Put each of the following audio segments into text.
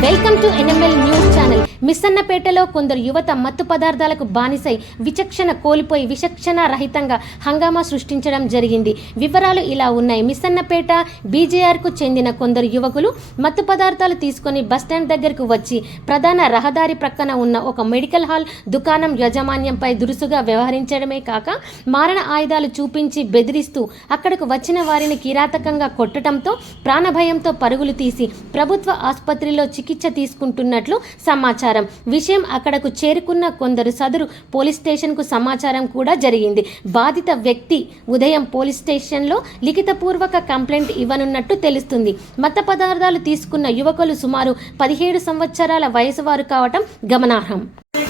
Welcome to NML News Channel. మిస్సన్నపేటలో కొందరు యువత మత్తు పదార్థాలకు బానిసై విచక్షణ కోల్పోయి విచక్షణ రహితంగా హంగామా సృష్టించడం జరిగింది. వివరాలు ఇలా ఉన్నాయి. మిస్సన్నపేట బీజేఆర్కు చెందిన కొందరు యువకులు మత్తు పదార్థాలు తీసుకొని బస్టాండ్ దగ్గరకు వచ్చి ప్రధాన రహదారి ప్రక్కన ఉన్న ఒక మెడికల్ హాల్ దుకాణం యాజమాన్యంపై దురుసుగా వ్యవహరించడమే కాక మారణ ఆయుధాలు చూపించి బెదిరిస్తూ అక్కడకు వచ్చిన వారిని కిరాతకంగా కొట్టడంతో ప్రాణభయంతో పరుగులు తీసి ప్రభుత్వ ఆసుపత్రిలో చికిత్స తీసుకుంటున్నట్లు సమాచారం. విషయం అక్కడకు చేరుకున్న కొందరు సదరు పోలీస్ స్టేషన్కు సమాచారం కూడా జరిగింది. బాధిత వ్యక్తి ఉదయం పోలీస్ స్టేషన్లో లిఖితపూర్వక కంప్లైంట్ ఇవ్వనున్నట్టు తెలుస్తుంది. మత పదార్థాలు తీసుకున్న యువకులు సుమారు పదిహేడు సంవత్సరాల వయసు వారు కావటం గమనార్హం.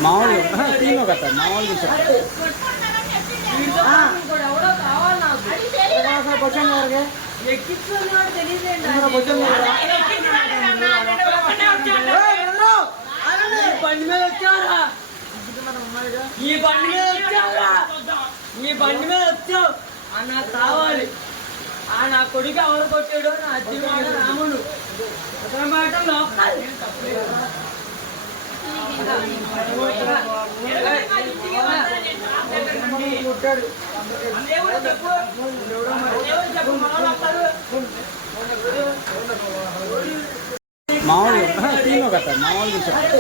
మామూలుగా తీను కదా మామూలుగా చెప్పు బండి మీద వచ్చావురా ఈ బండి మీద వచ్చావురా. ఈ బండి మీద వచ్చావు. ఆ నాకు కావాలి. ఆ నా కొడుకు ఎవరు కొట్టాడు నా రాముడు. అతని మాట లోకాలి. మామూలుగా తీను కదా మామూలుగా చెప్పు